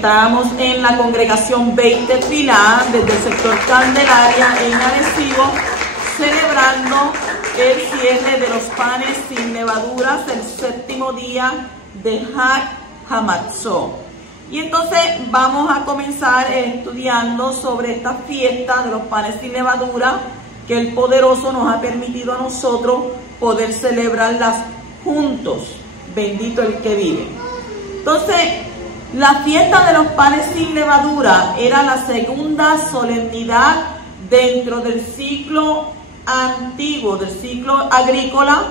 Estamos en la congregación 20 Filá, desde el sector Candelaria en Arecibo, celebrando el cierre de los panes sin levaduras, el séptimo día de Hag Hamatzot. Y entonces vamos a comenzar estudiando sobre esta fiesta de los panes sin levadura, que el Poderoso nos ha permitido a nosotros poder celebrarlas juntos. Bendito el que vive. Entonces, la fiesta de los panes sin levadura era la segunda solemnidad dentro del ciclo antiguo, del ciclo agrícola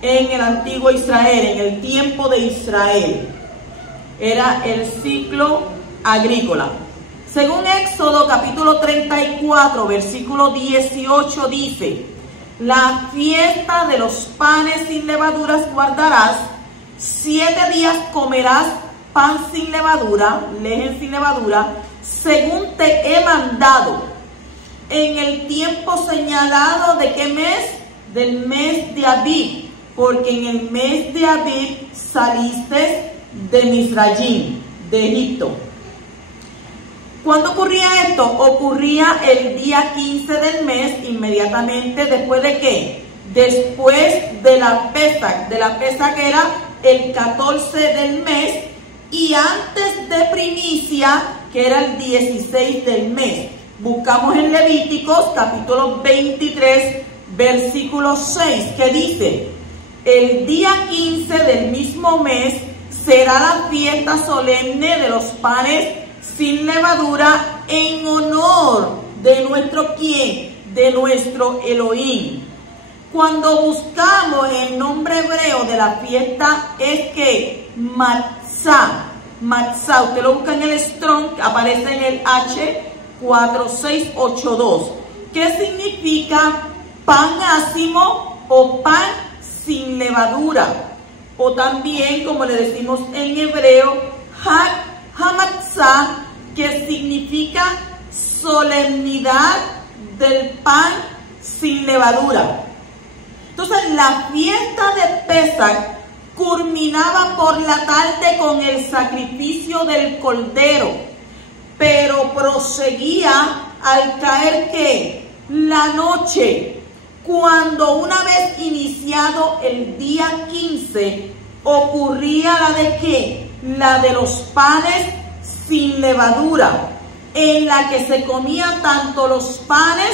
en el antiguo Israel, en el tiempo de Israel. Era el ciclo agrícola. Según Éxodo capítulo 34, versículo 18 dice: la fiesta de los panes sin levaduras guardarás, 7 días comerás pan sin levadura, lejen sin levadura, según te he mandado, en el tiempo señalado de ¿qué mes? Del mes de Abib, porque en el mes de Abib saliste de Misrayim, de Egipto. ¿Cuándo ocurría esto? Ocurría el día 15 del mes, inmediatamente después de ¿qué? Después de la Pesach que era el 14 del mes, y antes de primicia, que era el 16 del mes. Buscamos en Levíticos capítulo 23, versículo 6, que dice: el día 15 del mismo mes será la fiesta solemne de los panes sin levadura, en honor de nuestro ¿quién? De nuestro Elohim. Cuando buscamos el nombre hebreo de la fiesta es que Matzah, usted lo busca en el Strong, aparece en el H4682. ¿Qué significa pan ácimo o pan sin levadura? O también, como le decimos en hebreo, Hag Hamatzah, que significa solemnidad del pan sin levadura. Entonces, la fiesta de Pesach culminaba por la tarde con el sacrificio del cordero, pero proseguía al caer ¿qué? La noche, cuando una vez iniciado el día 15, ocurría la de ¿qué? La de los panes sin levadura, en la que se comía tanto los panes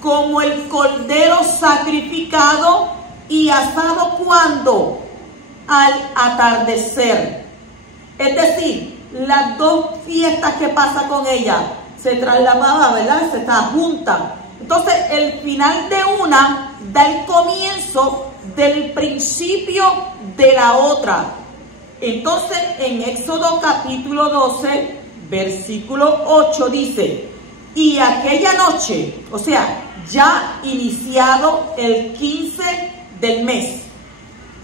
como el cordero sacrificado y asado cuando al atardecer. Es decir, las dos fiestas que pasa con ella se trasladaban, ¿verdad? Se juntan. Entonces, el final de una da el comienzo del principio de la otra. Entonces, en Éxodo capítulo 12, versículo 8 dice: y aquella noche, o sea, ya iniciado el 15 del mes,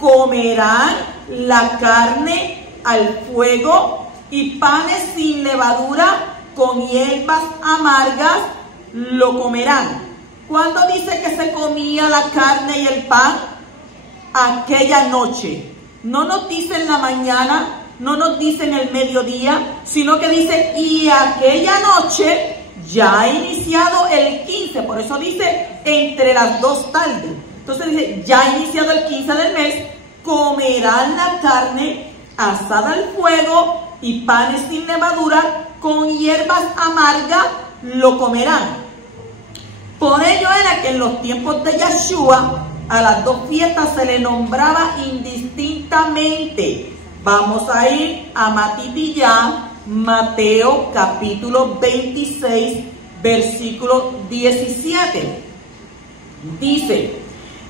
comerán la carne al fuego y panes sin levadura con hierbas amargas lo comerán. ¿Cuándo dice que se comía la carne y el pan? Aquella noche. No nos dice en la mañana, no nos dice en el mediodía, sino que dice y aquella noche, ya ha iniciado el 15, por eso dice entre las dos tardes. Entonces dice, ya ha iniciado el 15 del mes, comerán la carne asada al fuego y panes sin levadura con hierbas amargas lo comerán. Por ello era que en los tiempos de Yeshua a las dos fiestas se le nombraba indistintamente. Vamos a ir a Matitiyá, Mateo capítulo 26, versículo 17. Dice: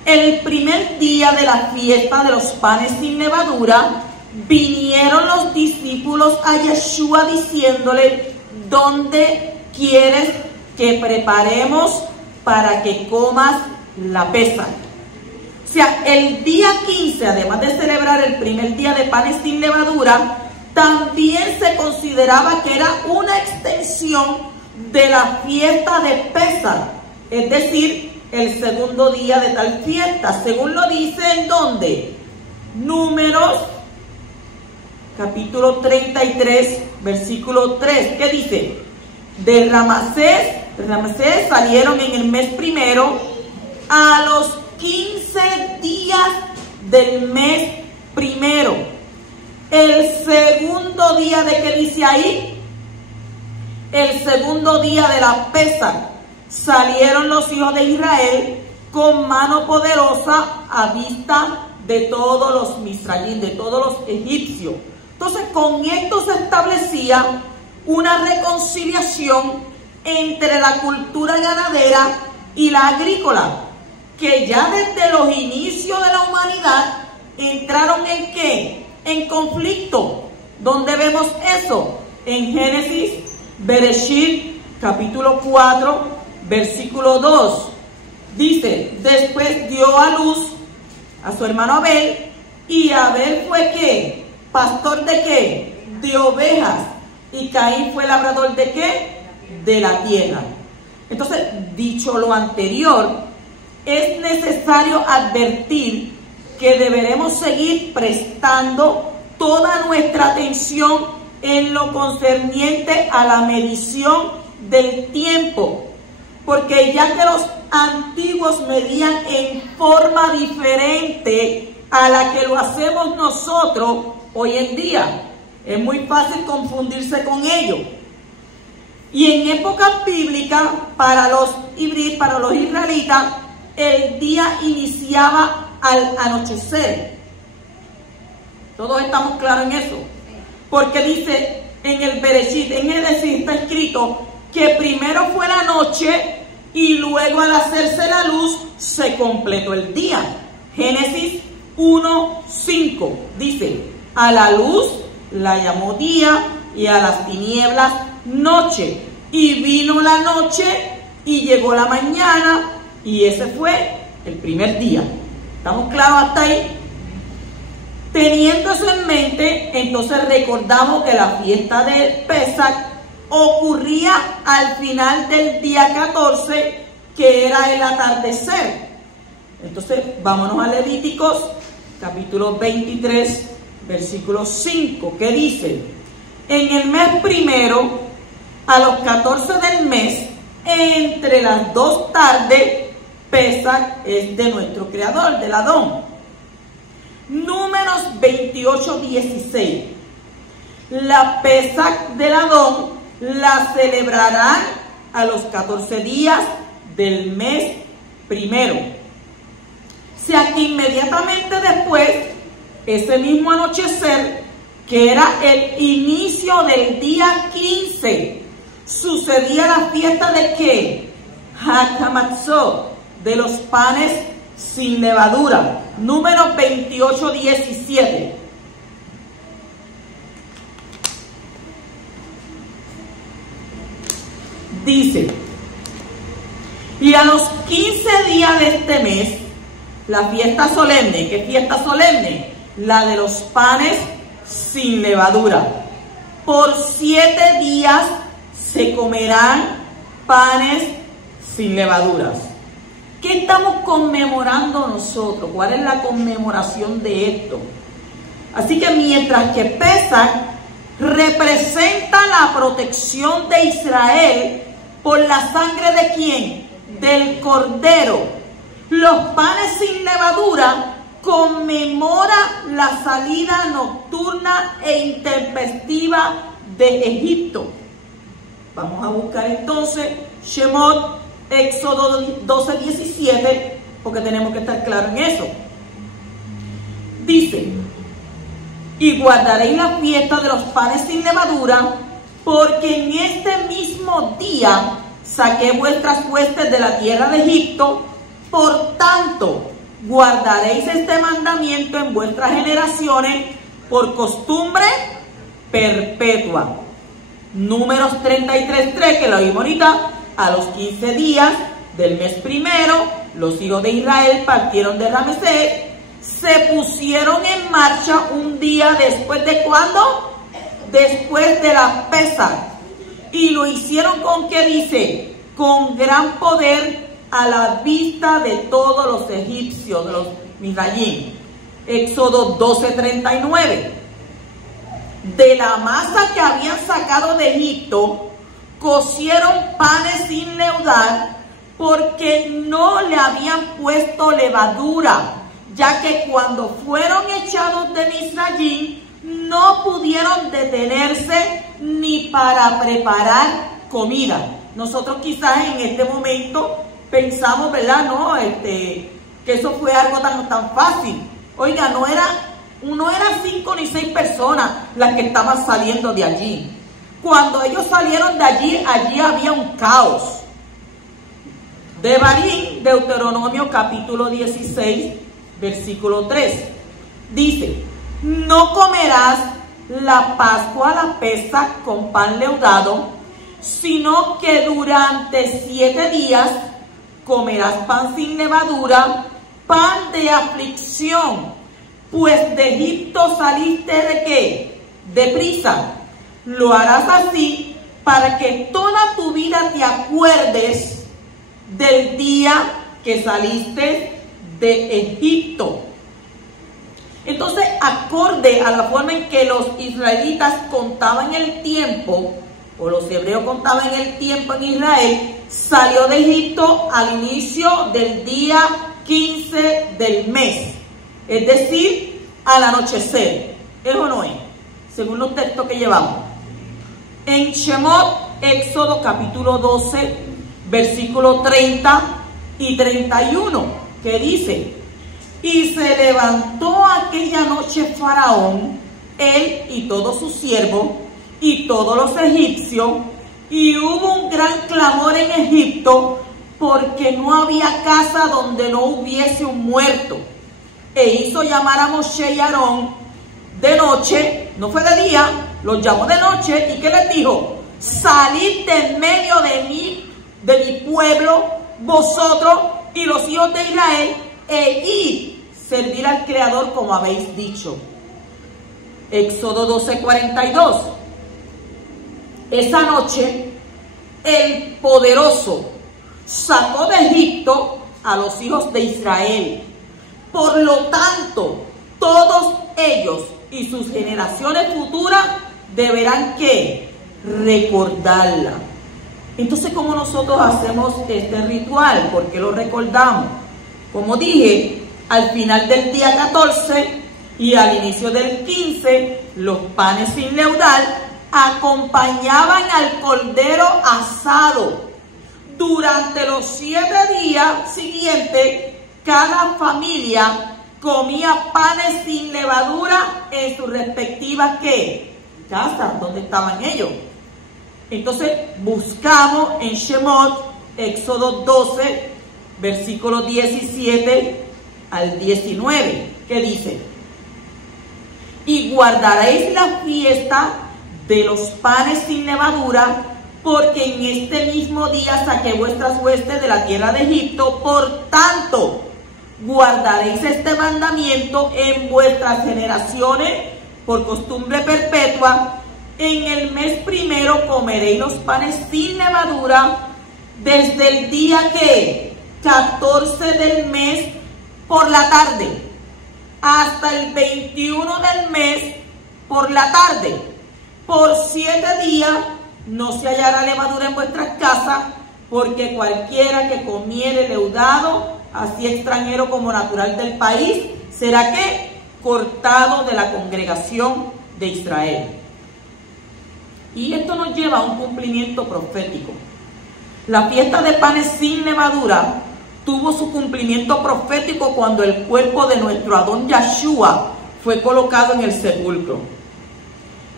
el primer día de la fiesta de los panes sin levadura, vinieron los discípulos a Yeshua diciéndole: ¿dónde quieres que preparemos para que comas la Pesach? O sea, el día 15, además de celebrar el primer día de panes sin levadura, también se consideraba que era una extensión de la fiesta de Pesach, es decir, el segundo día de tal fiesta, según lo dice en ¿dónde? Números capítulo 33, versículo 3, ¿qué dice? De Ramsés salieron en el mes primero, a los 15 días del mes primero. El segundo día, ¿de qué dice ahí? El segundo día de la Pesaj, salieron los hijos de Israel con mano poderosa a vista de todos los misrayim, de todos los egipcios. Entonces, con esto se establecía una reconciliación entre la cultura ganadera y la agrícola, que ya desde los inicios de la humanidad entraron ¿en qué? En conflicto. ¿Dónde vemos eso? En Génesis, Bereshit, capítulo 4, versículo 2. Dice, después dio a luz a su hermano Abel, y Abel fue ¿qué? Pastor de ¿qué? De ovejas. Y Caín fue labrador de ¿qué? De la tierra. Entonces, dicho lo anterior, es necesario advertir que deberemos seguir prestando toda nuestra atención en lo concerniente a la medición del tiempo, porque ya que los antiguos medían en forma diferente a la que lo hacemos nosotros hoy en día, es muy fácil confundirse con ellos. Y en época bíblica, para los israelitas, el día iniciaba al anochecer. Todos estamos claros en eso. Porque dice en el Bereshit, en Génesis está escrito que primero fue la noche y luego al hacerse la luz se completó el día. Génesis 1:5 dice, a la luz la llamó día y a las tinieblas noche. Y vino la noche y llegó la mañana y ese fue el primer día. ¿Estamos claros hasta ahí? Teniendo eso en mente, entonces recordamos que la fiesta de Pesaj ocurría al final del día 14, que era el atardecer. Entonces, vámonos a Levíticos, capítulo 23, versículo 5, que dice, en el mes primero, a los 14 del mes, entre las 2 tardes, Pesaj es de nuestro Creador, del Adón. Números 28:16. La Pesaj del Adón la celebrarán a los 14 días del mes primero. O sea que inmediatamente después, ese mismo anochecer, que era el inicio del día 15, sucedía la fiesta de ¿qué? Hag HaMatzot, de los panes sin levadura. Número 28:17. Dice, y a los 15 días de este mes, la fiesta solemne. ¿Qué fiesta solemne? La de los panes sin levadura. Por 7 días se comerán panes sin levaduras. ¿Qué estamos conmemorando nosotros? ¿Cuál es la conmemoración de esto? Así que mientras que Pesaj representa la protección de Israel por la sangre de ¿quién? Del Cordero. Los panes sin levadura conmemora la salida nocturna e intempestiva de Egipto. Vamos a buscar entonces Shemot, Éxodo 12:17, porque tenemos que estar claros en eso. Dice, y guardaréis la fiesta de los panes sin levadura, porque en este mismo día saqué vuestras huestes de la tierra de Egipto. Por tanto, guardaréis este mandamiento en vuestras generaciones por costumbre perpetua. Números 33:3, que lo vimos ahorita. A los 15 días del mes primero, los hijos de Israel partieron de Ramsés, se pusieron en marcha un día después de ¿cuándo? Después de la Pesaj. Y lo hicieron con ¿qué dice? Con gran poder a la vista de todos los egipcios, de los misrayim. Éxodo 12:39. de la masa que habían sacado de Egipto, cocieron panes sin leudar, porque no le habían puesto levadura, ya que cuando fueron echados de Misrayim, no pudieron detenerse ni para preparar comida. Nosotros quizás en este momento pensamos, ¿verdad? No, que eso fue algo tan fácil. Oiga, no eran 5 ni 6 personas las que estaban saliendo de allí. Cuando ellos salieron de allí había un caos. Devarim, Deuteronomio capítulo 16, versículo 3. Dice: no comerás la Pascua, la Pesaj, con pan leudado, sino que durante 7 días comerás pan sin levadura, pan de aflicción, pues de Egipto saliste ¿de qué? De prisa. Lo harás así para que toda tu vida te acuerdes del día que saliste de Egipto. Entonces, acorde a la forma en que los israelitas contaban el tiempo, o los hebreos contaban el tiempo en Israel, salió de Egipto al inicio del día 15 del mes, es decir, al anochecer. ¿Es o no es? Según los textos que llevamos. En Shemot, Éxodo capítulo 12, versículo 30 y 31, que dice: y se levantó aquella noche Faraón, él y todos sus siervos, y todos los egipcios, y hubo un gran clamor en Egipto, porque no había casa donde no hubiese un muerto. E hizo llamar a Moshe y Aarón de noche, no fue de día, los llamó de noche, y ¿qué les dijo? Salid de en medio de mí, de mi pueblo, vosotros y los hijos de Israel, e id servir al Creador como habéis dicho. Éxodo 12:42. Esa noche el poderoso sacó de Egipto a los hijos de Israel. Por lo tanto, todos ellos y sus generaciones futuras deberán ¿qué? Recordarla. Entonces, ¿cómo nosotros hacemos este ritual? ¿Por qué lo recordamos? Como dije, al final del día 14 y al inicio del 15, los panes sin leudar acompañaban al cordero asado. Durante los 7 días siguientes, cada familia comía panes sin levadura en sus respectivas ¿qué? Casas, donde estaban ellos. Entonces buscamos en Shemot, Éxodo 12, versículos 17 al 19, que dice: y guardaréis la fiesta de los panes sin levadura, porque en este mismo día saqué vuestras huestes de la tierra de Egipto. Por tanto, guardaréis este mandamiento en vuestras generaciones por costumbre perpetua. En el mes primero comeréis los panes sin levadura, desde el día que 14 del mes por la tarde hasta el 21 del mes por la tarde. Por 7 días no se hallará levadura en vuestras casas, porque cualquiera que comiere leudado, así extranjero como natural del país, será ¿qué? Cortado de la congregación de Israel. Y esto nos lleva a un cumplimiento profético. La fiesta de panes sin levadura tuvo su cumplimiento profético cuando el cuerpo de nuestro Adón Yahshua fue colocado en el sepulcro.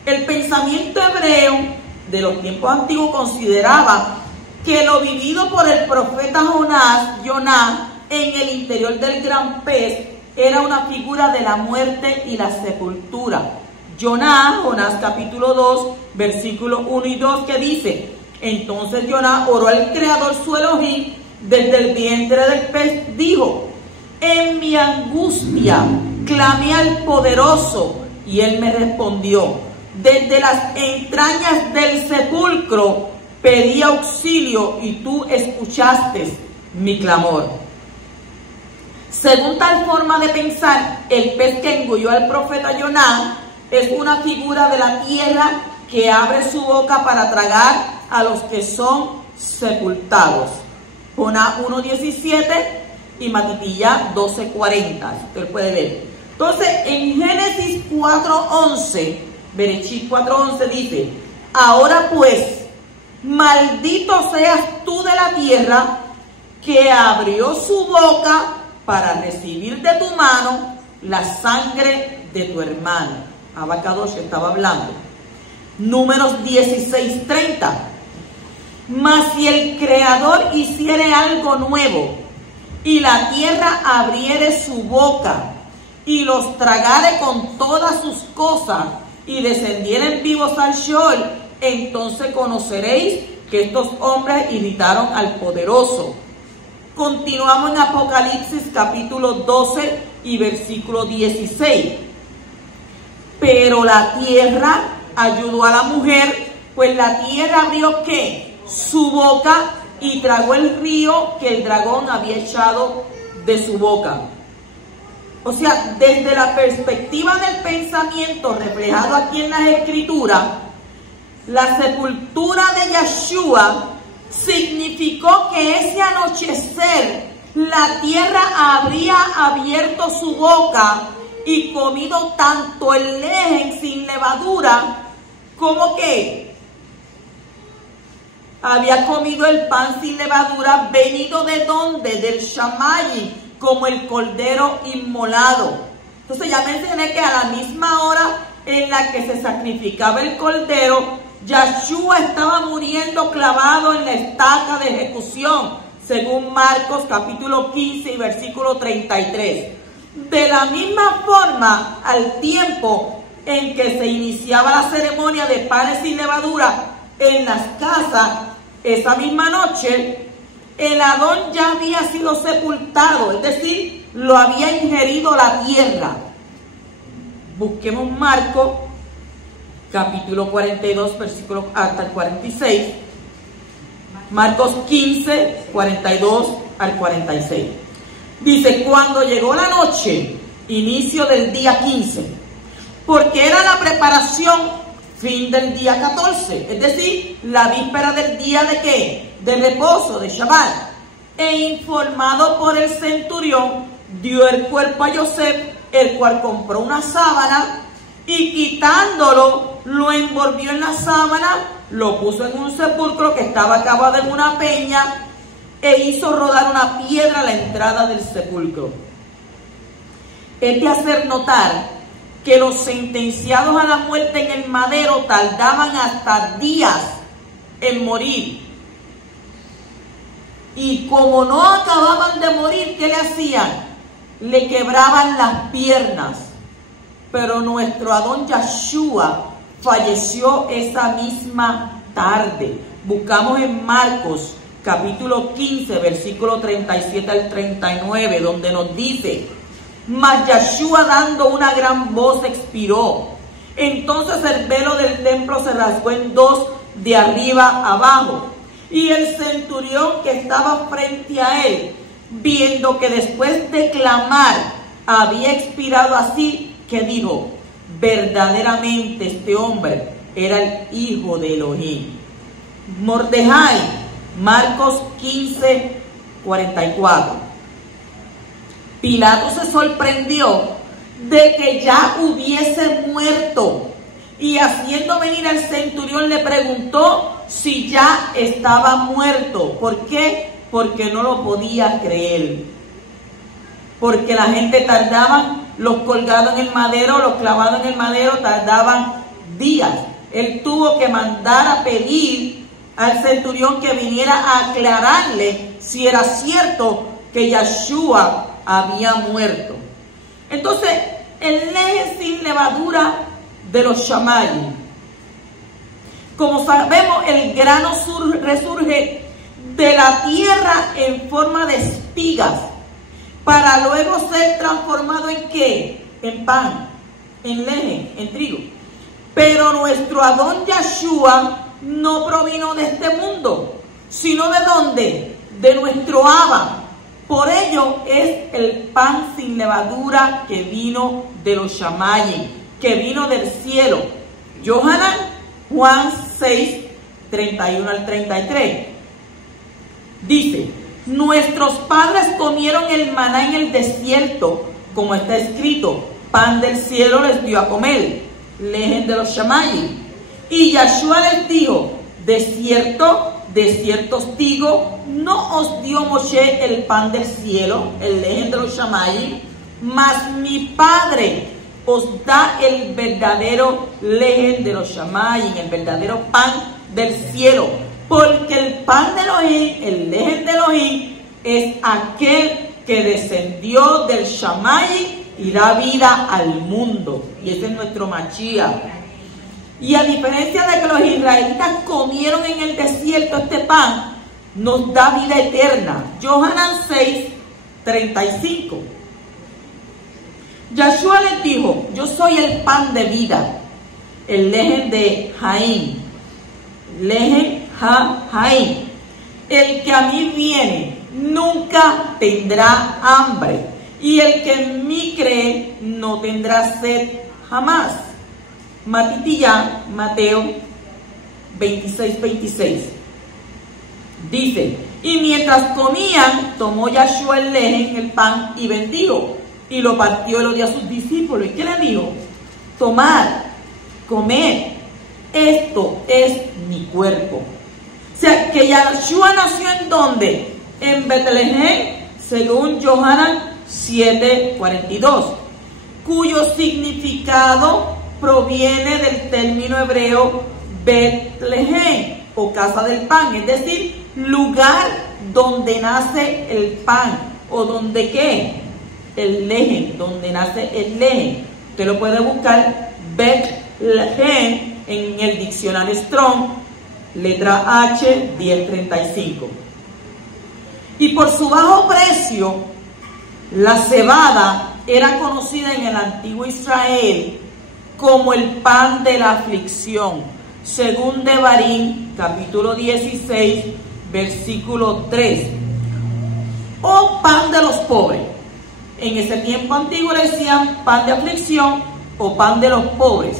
El pensamiento hebreo de los tiempos antiguos consideraba que lo vivido por el profeta Jonás en el interior del gran pez era una figura de la muerte y la sepultura. Jonás capítulo 2, versículos 1 y 2, que dice: entonces Jonás oró al Creador su Elohim desde el vientre del pez, dijo: en mi angustia clamé al poderoso, y él me respondió. Desde las entrañas del sepulcro pedí auxilio, y tú escuchaste mi clamor. Según tal forma de pensar, el pez que engulló al profeta Jonás es una figura de la tierra que abre su boca para tragar a los que son sepultados. Jonás 1:17 y Matitilla 12:40. Usted puede ver. Entonces, en Génesis 4:11, Bereshit 4:11 dice: ahora pues, maldito seas tú de la tierra, que abrió su boca para recibir de tu mano la sangre de tu hermano. Abacadosh estaba hablando. Números 16:30. Mas si el Creador hiciere algo nuevo, y la tierra abriere su boca, y los tragare con todas sus cosas, y descendieren vivos al Sheol, entonces conoceréis que estos hombres irritaron al poderoso. Continuamos en Apocalipsis capítulo 12 y versículo 16. Pero la tierra ayudó a la mujer, pues la tierra abrió ¿qué? Su boca, y tragó el río que el dragón había echado de su boca. O sea, desde la perspectiva del pensamiento reflejado aquí en las Escrituras, la sepultura de Yeshua significó que ese anochecer la tierra habría abierto su boca y comido tanto el lejen sin levadura como que había comido el pan sin levadura venido de donde, del Shamayim, como el cordero inmolado. Entonces ya mencioné que a la misma hora en la que se sacrificaba el cordero, Yeshua estaba muriendo clavado en la estaca de ejecución, según Marcos capítulo 15 y versículo 33. De la misma forma, al tiempo en que se iniciaba la ceremonia de panes sin levadura en las casas, esa misma noche, el Adón ya había sido sepultado, es decir, lo había ingerido la tierra. Busquemos Marcos capítulo 42, versículo hasta el 46. Marcos 15, 42 al 46. Dice: cuando llegó la noche, inicio del día 15, porque era la preparación, fin del día 14, es decir, la víspera del día de ¿qué? De reposo, de Shabbat. E informado por el centurión, dio el cuerpo a Yosef, el cual compró una sábana y quitándolo, lo envolvió en la sábana, lo puso en un sepulcro que estaba cavado en una peña e hizo rodar una piedra a la entrada del sepulcro. Es de hacer notar que los sentenciados a la muerte en el madero tardaban hasta días en morir. Y como no acababan de morir, ¿qué le hacían? Le quebraban las piernas. Pero nuestro Adón Yeshua falleció esa misma tarde. Buscamos en Marcos capítulo 15, versículo 37 al 39, donde nos dice: mas Yeshua dando una gran voz expiró. Entonces el velo del templo se rasgó en dos de arriba abajo. Y el centurión que estaba frente a él, viendo que después de clamar había expirado así, que dijo: verdaderamente este hombre era el hijo de Elohim. Mordejai, Marcos 15, 44. Pilato se sorprendió de que ya hubiese muerto, y haciendo venir al centurión le preguntó si ya estaba muerto. ¿Por qué? Porque no lo podía creer. Porque la gente tardaba, los colgados en el madero, los clavados en el madero, tardaban días. Él tuvo que mandar a pedir al centurión que viniera a aclararle si era cierto que Yeshua había muerto. Entonces, el lejen sin levadura de los Shamayim. Como sabemos, el grano resurge de la tierra en forma de espigas, para luego ser transformado en ¿qué? En pan, en lejen, en trigo. Pero nuestro Adón Yeshua no provino de este mundo, sino ¿de dónde? De nuestro Abba. Por ello es el pan sin levadura que vino de los Shamayim. que vino del cielo. Yohanan, Juan 6, 31 al 33. Dice: nuestros padres comieron el maná en el desierto, como está escrito, pan del cielo les dio a comer, lejen de los Shamayim. Y Yahshua les dijo: de cierto, de cierto os digo, no os dio Moshe el pan del cielo, el lejen de los Shamayim, mas mi Padre os da el verdadero lejen de los Shamayim, el verdadero pan del cielo. Porque el pan de Elohim, el lejen de Elohim, es aquel que descendió del Shamayim y da vida al mundo. Y ese es nuestro Mashiach. Y a diferencia de que los israelitas comieron en el desierto este pan, nos da vida eterna. Yohanan 6, 35. Yahshua les dijo: yo soy el pan de vida, el lejen de Jaim, lejen Jaim. El que a mí viene nunca tendrá hambre, y el que en mí cree no tendrá sed jamás. Matitiyá, Mateo 26, 26. Dice: y mientras comían, tomó Yahshua el lejen, el pan, y bendijo, y lo partió y lo dio a sus discípulos. ¿Y qué le dijo? Tomad, comed, esto es mi cuerpo. O sea, que Yahshua nació ¿en dónde? En Betlehem, según Yohanan 7:42, cuyo significado proviene del término hebreo Betlehem, o casa del pan, es decir, lugar donde nace el pan, o donde ¿qué? El lejen, donde nace el lejen. Usted lo puede buscar, Betlehem, en el diccionario Strong, letra H, 1035. Y por su bajo precio, la cebada era conocida en el antiguo Israel como el pan de la aflicción, según Devarim, capítulo 16, versículo 3, o pan de los pobres. En ese tiempo antiguo le decían pan de aflicción o pan de los pobres.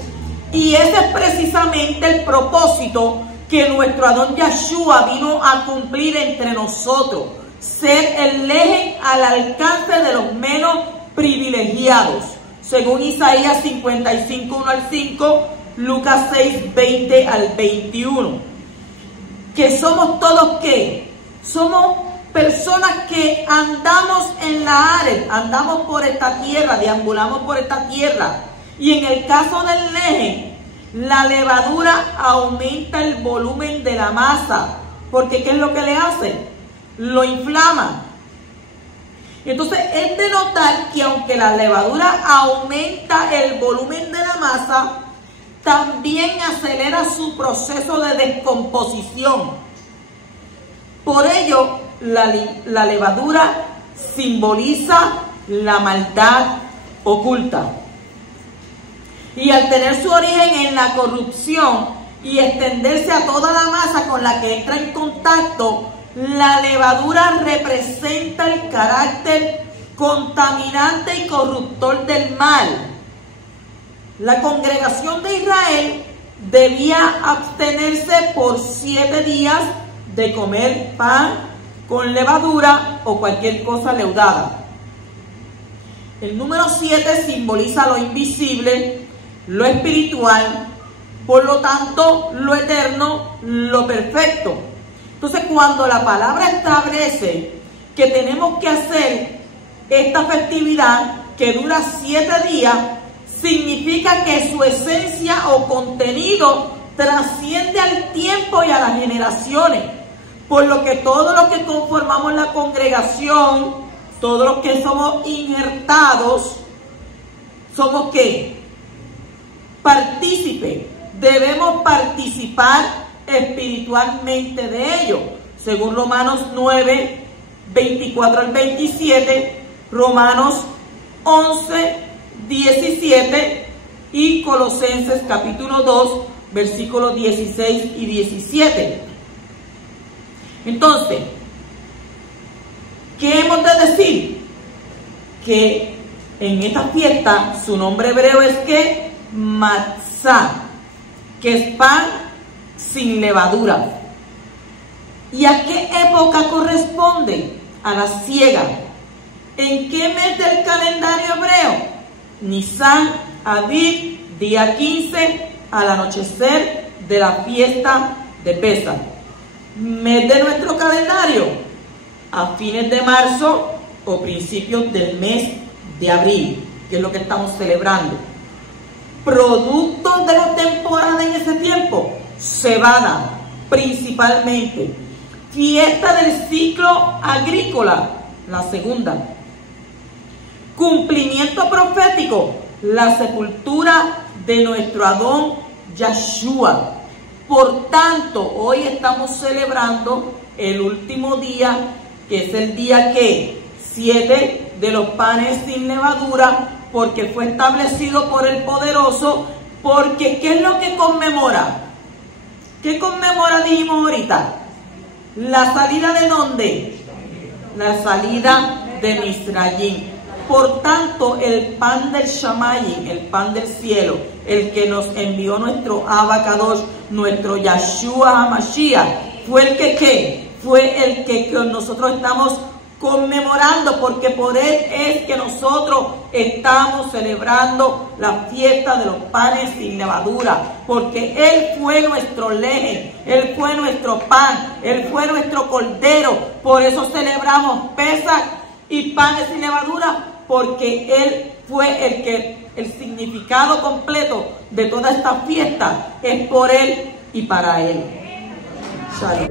Y ese es precisamente el propósito que nuestro Adón Yahshua vino a cumplir entre nosotros: ser el lejen al alcance de los menos privilegiados, según Isaías 55, 1 al 5, Lucas 6, 20 al 21. Que somos todos ¿qué? Somos personas que andamos en la área, andamos por esta tierra, deambulamos por esta tierra. Y en el caso del lejen, la levadura aumenta el volumen de la masa, porque ¿qué es lo que le hace? Lo inflama. Entonces es de notar que aunque la levadura aumenta el volumen de la masa, también acelera su proceso de descomposición. Por ello, la levadura simboliza la maldad oculta. Y al tener su origen en la corrupción y extenderse a toda la masa con la que entra en contacto, la levadura representa el carácter contaminante y corruptor del mal. La congregación de Israel debía abstenerse por 7 días de comer pan con levadura o cualquier cosa leudada. El número 7 simboliza lo invisible, lo espiritual, por lo tanto, lo eterno, lo perfecto. Entonces, cuando la palabra establece que tenemos que hacer esta festividad que dura 7 días, significa que su esencia o contenido trasciende al tiempo y a las generaciones. Por lo que todos los que conformamos la congregación, todos los que somos injertados, somos ¿qué? Partícipes. Debemos participar espiritualmente de ello, según Romanos 9, 24 al 27, Romanos 11, 17 y Colosenses capítulo 2, versículos 16 y 17. Entonces, ¿qué hemos de decir? Que en esta fiesta su nombre hebreo es que matzá, que es pan sin levadura. ¿Y a qué época corresponde? A la siega. ¿En qué mes del calendario hebreo? Nisan, Aviv, día 15, al anochecer de la fiesta de Pesach. Mes de nuestro calendario, a fines de marzo o principios del mes de abril, que es lo que estamos celebrando. Productos de la temporada en ese tiempo, cebada, principalmente. Fiesta del ciclo agrícola, la segunda. Cumplimiento profético, la sepultura de nuestro Adón Yahshua. Por tanto, hoy estamos celebrando el último día, que es el día que 7 de los panes sin levadura, porque fue establecido por el Poderoso. Porque ¿qué es lo que conmemora? ¿Qué conmemora? Dijimos ahorita. ¿La salida de dónde? La salida de Misrayim. Por tanto, el pan del Shamayim, el pan del cielo, el que nos envió nuestro Abba Kadosh, nuestro Yahshua HaMashiach, fue el que ¿qué? Fue el que nosotros estamos conmemorando, porque por él es que nosotros estamos celebrando la fiesta de los panes sin levadura, porque él fue nuestro leje, él fue nuestro pan, él fue nuestro cordero. Por eso celebramos Pesach y panes sin levadura, porque él fue el significado completo de toda esta fiesta es por él y para él. Shalom.